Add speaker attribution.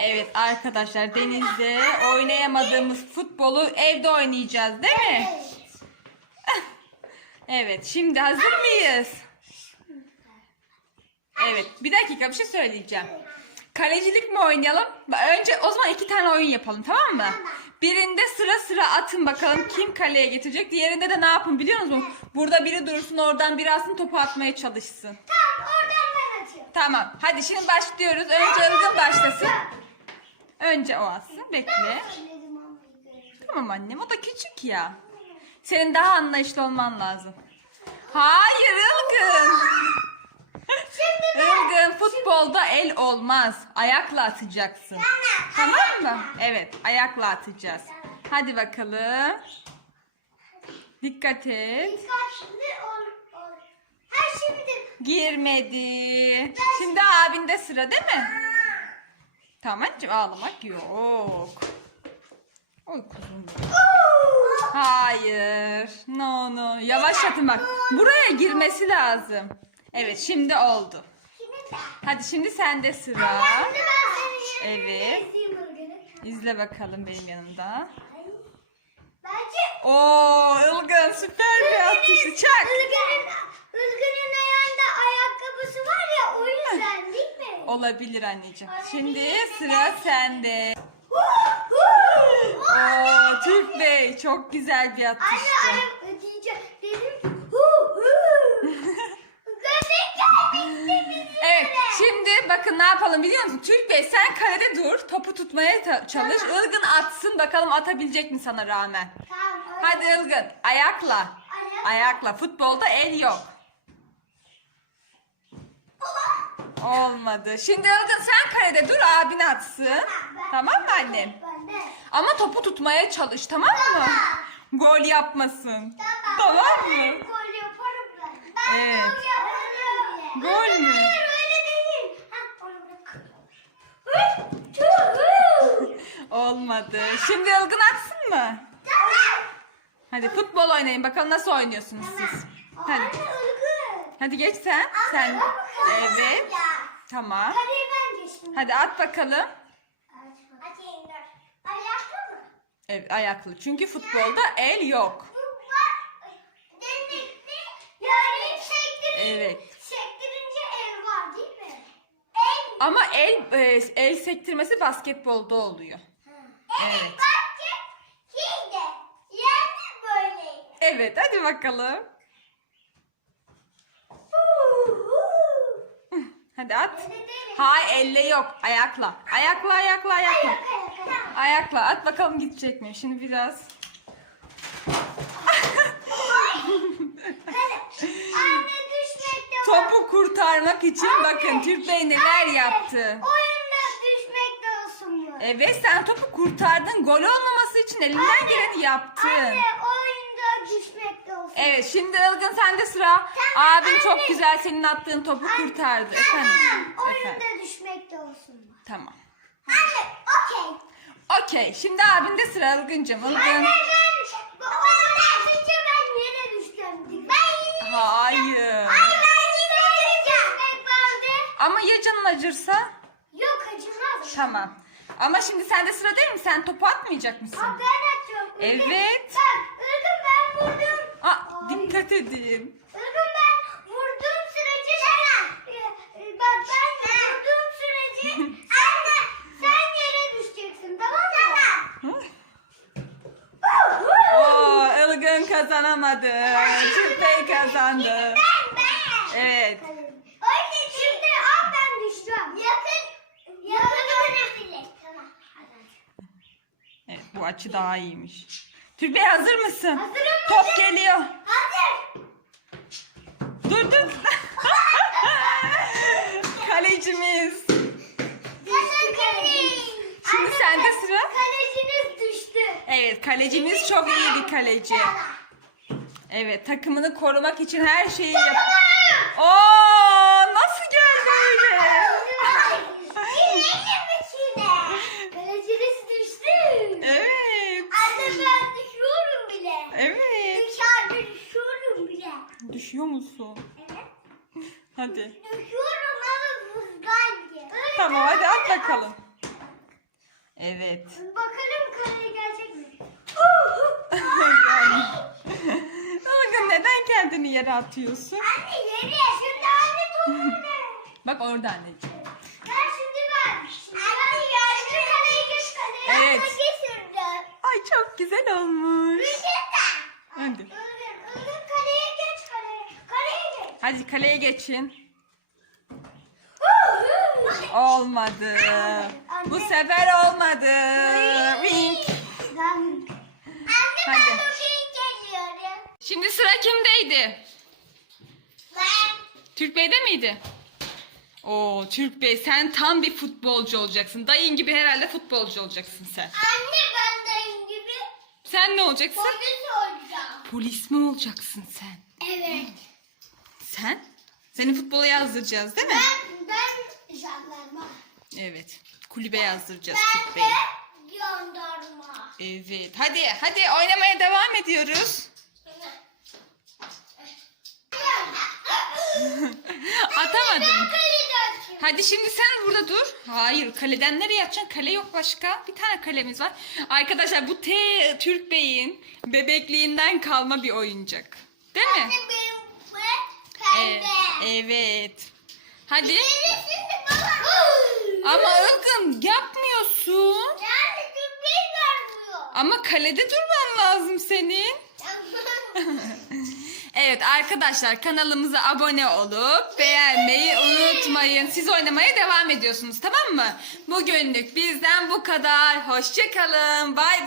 Speaker 1: Evet arkadaşlar denizde oynayamadığımız futbolu evde oynayacağız değil mi?
Speaker 2: Evet.
Speaker 1: Evet şimdi hazır mıyız? Evet bir dakika bir şey söyleyeceğim. Kalecilik mi oynayalım? Önce o zaman iki tane oyun yapalım tamam mı? Birinde sıra sıra atın bakalım kim kaleye getirecek. Diğerinde de ne yapın biliyor musunuz? Burada biri dursun oradan biri alsın topu atmaya çalışsın.
Speaker 2: Tamam oradan ben atıyorum.
Speaker 1: Tamam hadi şimdi başlıyoruz. Önce Ilgın başlasın. Önce o atsın bekle. Tamam annem o da küçük ya. Senin daha anlayışlı olman lazım. Hayır Ilgın. Ilgın futbolda el olmaz. Ayakla atacaksın. Tamam mı? Evet ayakla atacağız. Hadi bakalım. Dikkat et.
Speaker 2: şimdi.
Speaker 1: Girmedi. Şimdi abinde sıra değil mi? Tamam ağlamak yok. Oy kuzum. Hayır. No no. Yavaş atın bak. Buraya girmesi lazım. Evet şimdi oldu. Hadi şimdi sende sıra. Evet. İzle bakalım benim yanımda. Oo Ilgın süper bir atıştı. Çak.
Speaker 2: Ilgın'ın ayağında ayakkabısı var ya o yüzden değil mi?
Speaker 1: Olabilir anneciğim. Şimdi sıra sende. Oo Türk Bey çok güzel bir
Speaker 2: Anne
Speaker 1: atıştı.
Speaker 2: ayak diyeceğim. Dedim ki, hu hu. Gözün gelmişti
Speaker 1: Evet şimdi bakın ne yapalım biliyor musun? Türk Bey sen kalede dur topu tutmaya ta- çalış. Ilgın atsın bakalım atabilecek mi sana rağmen.
Speaker 2: Tamam.
Speaker 1: Hadi Ilgın ayakla.
Speaker 2: Ayak.
Speaker 1: Ayakla futbolda el yok. Olmadı. Şimdi Ilgın sen kalede dur abin atsın. Tamam mı annem? Ama topu tutmaya çalış tamam mı? Gol yapmasın. Tamam mı?
Speaker 2: Ben gol yaparım ben. Ben
Speaker 1: Evet.
Speaker 2: gol yaparım.
Speaker 1: Gol mü?
Speaker 2: Hayır öyle değil. Ha, onu bırak. Hı, hı, hı.
Speaker 1: Olmadı. Şimdi Ilgın atsın mı?
Speaker 2: Tamam.
Speaker 1: Hadi futbol oynayın bakalım nasıl oynuyorsunuz siz. Hadi.
Speaker 2: Anne.
Speaker 1: Hadi geç sen. Sen. Evet.
Speaker 2: ya.
Speaker 1: Tamam.
Speaker 2: Kaleye ben geçtim.
Speaker 1: Hadi at bakalım.
Speaker 2: Hadi indir. Ayakta mı?
Speaker 1: Evet ayaklı. Çünkü futbolda el yok.
Speaker 2: Denekli. Yani sektirince,
Speaker 1: Evet.
Speaker 2: sektirince el var değil mi? El.
Speaker 1: Ama el e, el sektirmesi basketbolda oluyor.
Speaker 2: Evet.
Speaker 1: Evet.
Speaker 2: Basket. Hile. Yani böyleydi.
Speaker 1: Evet hadi bakalım. Hadi at. Hay elle yok. Ayakla. Ayakla ayakla ayakla.
Speaker 2: Ayak ayak ayak.
Speaker 1: Ayakla at bakalım gidecek mi? Şimdi biraz. Topu kurtarmak için bakın Türk Bey neler yaptı.
Speaker 2: Oyunda düşmekte olsun bu.
Speaker 1: Evet sen topu kurtardın. Gol olmaması için elinden geleni yaptın.
Speaker 2: Anne.
Speaker 1: Evet şimdi Ilgın sende sıra.
Speaker 2: Tamam,
Speaker 1: Abin
Speaker 2: anne.
Speaker 1: çok güzel senin attığın topu kurtardı. Efendim.
Speaker 2: Tamam,
Speaker 1: Efendim.
Speaker 2: oyunda düşmekte olsun bu.
Speaker 1: Tamam.
Speaker 2: Anne, okey.
Speaker 1: Okey. Şimdi abinde sıra Ilgıncım.
Speaker 2: Anne
Speaker 1: Ilgın.
Speaker 2: ben, bu oyunda önce ben yere düştüm. Ben yine
Speaker 1: Hayır.
Speaker 2: Ay ben yine düşmek vardı.
Speaker 1: Ama ya canın acırsa?
Speaker 2: Yok acımaz.
Speaker 1: Tamam. Ama şimdi sende sıra değil mi? Sen topu atmayacak mısın?
Speaker 2: Aa, ben atıyorum.
Speaker 1: Evet.
Speaker 2: Bak, Ilgın ben vurdum.
Speaker 1: Aa,
Speaker 2: Ay.
Speaker 1: Dikkat edin.
Speaker 2: Ilgın ben vurduğum sürece sen... Ee, e, Bak ben vurduğum sürece... Anne sen yere düşeceksin tamam mı?
Speaker 1: Hı? Oo, Ilgın kazanamadı. Bey kazandı.
Speaker 2: Ben ben.
Speaker 1: Evet.
Speaker 2: Öyle şimdi al ben düşeceğim. Yakın. Yakın oynayabilir. Tamam.
Speaker 1: Evet bu açı daha iyiymiş. Türk Bey hazır mısın?
Speaker 2: Hazırım
Speaker 1: Top
Speaker 2: hocam.
Speaker 1: geliyor.
Speaker 2: Hazır.
Speaker 1: Dur dur. Kalecimiz. Şimdi sende sıra.
Speaker 2: Kaleciniz düştü.
Speaker 1: Evet kalecimiz çok iyi bir kaleci. Evet takımını korumak için her şeyi yap. Oo nasıl geldi öyle?
Speaker 2: Kaleciniz düştü.
Speaker 1: Evet.
Speaker 2: Anne ben düşüyorum bile.
Speaker 1: Evet.
Speaker 2: Dışarıda düşüyorum bile.
Speaker 1: Düşüyor musun?
Speaker 2: Evet.
Speaker 1: Hadi.
Speaker 2: Düşüyorum ama buzdan gibi.
Speaker 1: Tamam hadi at bakalım. Evet.
Speaker 2: Bakalım kaleye gelecek mi?
Speaker 1: Ilgın neden kendini yere atıyorsun?
Speaker 2: Anne yeri. Şimdi anne top nerede?
Speaker 1: Bak orada anneciğim.
Speaker 2: Ben şimdi ben. Anne yardım kaleye geç kaleye.
Speaker 1: Evet.
Speaker 2: Getirdim.
Speaker 1: Ay çok güzel olmuş.
Speaker 2: Rüzgar.
Speaker 1: Hadi.
Speaker 2: Ilgın, Ilgın kaleye geç kaleye. Kaleye geç.
Speaker 1: Hadi kaleye geçin. Olmadı. Bu sefer olmadı. Wink.
Speaker 2: Anne ben
Speaker 1: Hadi.
Speaker 2: bugün geliyorum.
Speaker 1: Şimdi sıra kimdeydi?
Speaker 2: Ben.
Speaker 1: Türk Bey'de miydi? Oo Türk Bey sen tam bir futbolcu olacaksın. Dayın gibi herhalde futbolcu olacaksın sen.
Speaker 2: Anne ben de gibi
Speaker 1: Sen ne olacaksın?
Speaker 2: polis olacağım.
Speaker 1: Polis mi olacaksın sen?
Speaker 2: Evet.
Speaker 1: Sen? Seni futbola yazdıracağız değil mi?
Speaker 2: Ben, ben jandarma.
Speaker 1: Evet. Kulübe yazdıracağız
Speaker 2: Ben de jandarma.
Speaker 1: Evet. Hadi hadi oynamaya devam ediyoruz. Atamadım. Hadi şimdi sen burada dur. Hayır kaleden nereye atacaksın? Kale yok başka. Bir tane kalemiz var. Arkadaşlar bu T Türk Bey'in bebekliğinden kalma bir oyuncak. Değil mi? Evet. Hadi. Ama Ilgın yapmıyorsun.
Speaker 2: Yani köpeği vermiyor.
Speaker 1: Ama kalede durman lazım senin. Evet arkadaşlar kanalımıza abone olup beğenmeyi unutmayın. Siz oynamaya devam ediyorsunuz tamam mı? Bugünlük bizden bu kadar. Hoşçakalın. Bay bay.